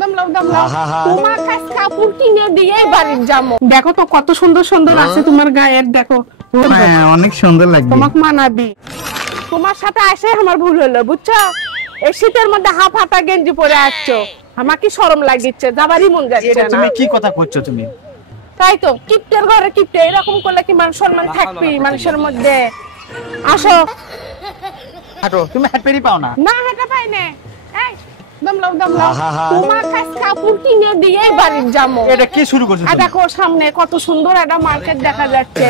তোমার কাছে কাপড় কিনে দিয়ে বাড়ির যাবো। দেখো তো কত সুন্দর সুন্দর আছে তোমার গায়ের, দেখো অনেক সুন্দর লাগবে, তোমাকে মানাবি। তোমার সাথে আসে আমার ভুল হলো, বুঝছো? এই শীতের মধ্যে হাফ হাতা গেঞ্জি পরে আসছো, আমার কি শরম লাগিচ্ছে, যাবারই মন যাচ্ছে না। তুমি কি কথা করছো তুমি? তাই তো, কিপ্টের ঘরে কিপ্টে, এরকম করলে কি মান সম্মান থাকবি মানুষের মধ্যে? আসো হাঁটো, তুমি হাঁট পেরি পাও না? না, হাঁটা পাই না। এই দমলাও তোমার কাছে কাপড় কিনে দিয়ে বাড়ির যাবো। এটা কি শুরু করছো তুমি? দেখো সামনে কত সুন্দর একটা মার্কেট দেখা যাচ্ছে,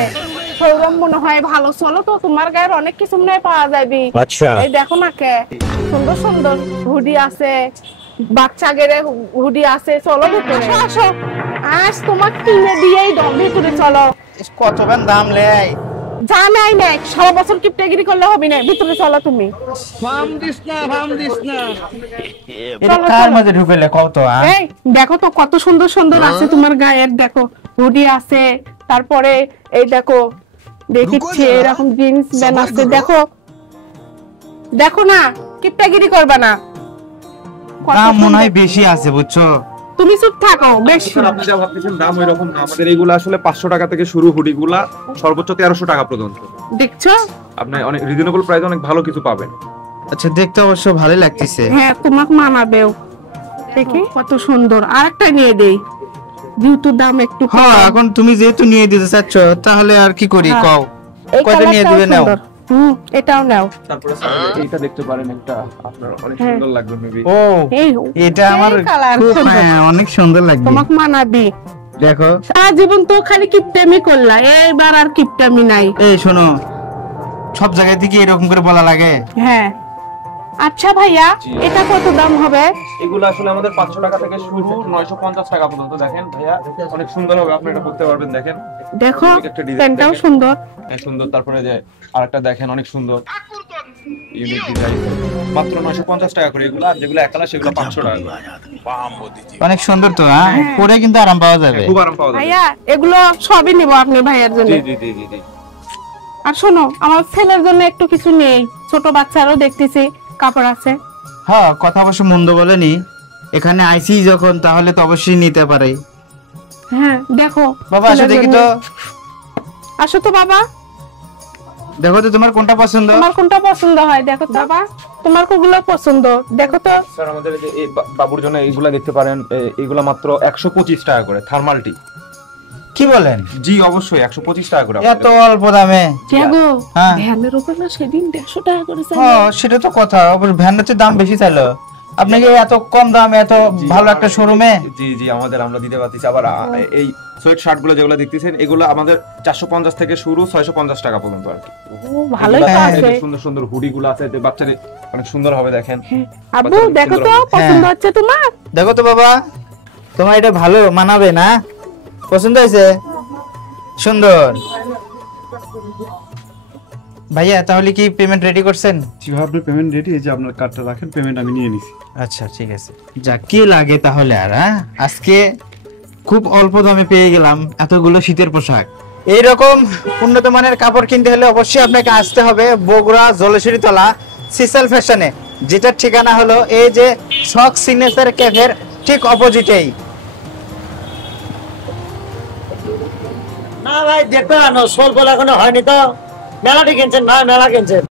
শোরুম মনে হয় ভালো। চলো তো, তোমার গায়ের অনেক কিছু মনে হয় পাওয়া যাবে। আচ্ছা, এই দেখো না কে সুন্দর সুন্দর হুডি আছে, বাচ্চা গেরে হুডি আছে। চলো ভিতরে আসো, আসো। আজ তোমার কিনে দিয়েই দম, ভিতরে চলো। কত দাম লেয়? জানাই নাই, সারা বছর কিপটেগিরি করলে হবে না, ভিতরে চলো তুমি। ফার্ম দিস না। এটা কার মধ্যে ঢুকেলে কত? এই দেখো তো কত সুন্দর সুন্দর আছে তোমার গায়ের, দেখো হুডি আছে, তারপরে এই দেখো দেখিচ্ছে এরকম জিন্স প্যান্ট আছে। দেখো দেখো না, কিপটাগিরি করবা না। দাম মনে হয় বেশি আছে, বুঝছো? তুমি চুপ থাকো। বেশি আপনি যা ভাবতেছেন দাম এরকম না, আমাদের এইগুলো আসলে 500 টাকা থেকে শুরু, হুডিগুলা সর্বোচ্চ 1300 টাকা পর্যন্ত। দেখছো, আপনি অনেক রিজনেবল প্রাইসে অনেক ভালো কিছু পাবেন। আচ্ছা, দেখতে অবশ্য ভালো লাগতেছে। হ্যাঁ তোমাকে মানাবেও। দেখি কত সুন্দর। আরেকটা নিয়ে দেই, যেহেতু দাম একটু কম। হ্যাঁ, এখন তুমি যেহেতু নিয়ে দিতে চাচ্ছ, তাহলে আর কি করি হ্যাঁ। কও? এই কয়টা নিয়ে কালারটাও দিবে? নাও। সুন্দর। এটাও নাও। তারপরে এইটা দেখতে পারেন, একটা আপনার অনেক হ্যাঁ। সুন্দর লাগবে মেবি। ও, এই এটা আমার এই কালার খুব সুন্দর। অনেক সুন্দর লাগবে। তোমাকে মানাবি। দেখো, সারা জীবন তো খালি কিপটামি করলা, এইবার আর কিপটামি নাই। এই শোনো, সব জায়গায় থেকে এরকম করে বলা লাগে? হ্যাঁ। আচ্ছা ভাইয়া, এটা কত দাম হবে? এগুলো আসলে আমাদের 500 টাকা থেকে শুরু, 950 টাকা পর্যন্ত। দেখেন ভাইয়া, অনেক সুন্দর হবে, আপনি এটা করতে পারবেন। দেখেন দেখো একটা ডিজাইন প্যান্টটাও সুন্দর। সুন্দর। তারপরে যে আরেকটা দেখেন, অনেক সুন্দর ইউনিক ডিজাইন, মাত্র 950 টাকা করে এগুলো। আর যেগুলো এক কালার সেগুলো 500 টাকা। অনেক সুন্দর তো, হ্যাঁ, পরে কিন্তু আরাম পাওয়া যাবে। খুব আরাম পাওয়া যাবে। ভাইয়া এগুলো সবই নিব আপনি ভাইয়ার জন্য। জি জি জি জি জি। আর শোনো, আমার ছেলের জন্য একটু কিছু নেই, ছোট বাচ্চারও দেখতেছি কাপড় আছে। হ্যাঁ, কথা অবশ্য মন্দ বলেনি। এখানে আইসি যখন, তাহলে তো অবশ্যই নিতে পারে। হ্যাঁ দেখো বাবা আসো, ছেলের দেখি জন্য। তো। আসো তো বাবা, দেখো তো তোমার কোনটা পছন্দ। তোমার কোনটা পছন্দ হয় দেখো তো। বাবা তোমার কোনগুলো পছন্দ দেখো তো। স্যার আমাদের এই যে এই বাবুর জন্য এইগুলা দেখতে পারেন, এইগুলা মাত্র 125 টাকা করে, থার্মালটি। কি বলেন? জি অবশ্যই 125 টাকা করে। এত অল্প দামে? জাগো হ্যাঁ। ভ্যানের উপর না সেদিন 150 টাকা করে চাইলো। হ্যাঁ, সেটা তো কথা। অবশ্য ভ্যানটাতে দাম বেশি চাইলো, আপনাকে এত কম দামে এত ভালো একটা শোরুমে? জি জি, আমরা দিতে পারতেছি। আবার এই সোয়েট শার্ট গুলো যেগুলো দেখতেছেন, এগুলো আমাদের 450 থেকে শুরু, 650 টাকা পর্যন্ত আর কি। ও ভালোই তো এগুলা- আছে। এই যে সুন্দর সুন্দর হুডি গুলো আছে, যে বাচ্চাদের অনেক সুন্দর হবে। দেখেন আব্বু দেখো তো পছন্দ হচ্ছে তোমার? দেখো তো বাবা, তোমার এটা ভালো মানাবে না? পছন্দ হয়েছে? সুন্দর। ভাইয়া তাহলে কি পেমেন্ট রেডি করছেন? যেভাবে পেমেন্ট রেডি, এই যে আপনার কার্ডটা রাখেন, পেমেন্ট আমি নিয়ে নিছি। আচ্ছা ঠিক আছে। যা, কি লাগে তাহলে আর? হ্যাঁ, আজকে খুব অল্প দামে পেয়ে গেলাম এতগুলো শীতের পোশাক। এইরকম উন্নত মানের কাপড় কিনতে হলে অবশ্যই আপনাকে আসতে হবে বগুড়া জলেশ্বরী তলা সিসাল ফ্যাশনে, যেটার ঠিকানা হলো এই যে শক সিগনেচার ক্যাফের ঠিক অপোজিটেই। না ভাই, দেখবে না, সোল এখনো হয়নি তো। মেলাটি কিনছেন ভাই, মেলা কিনছেন।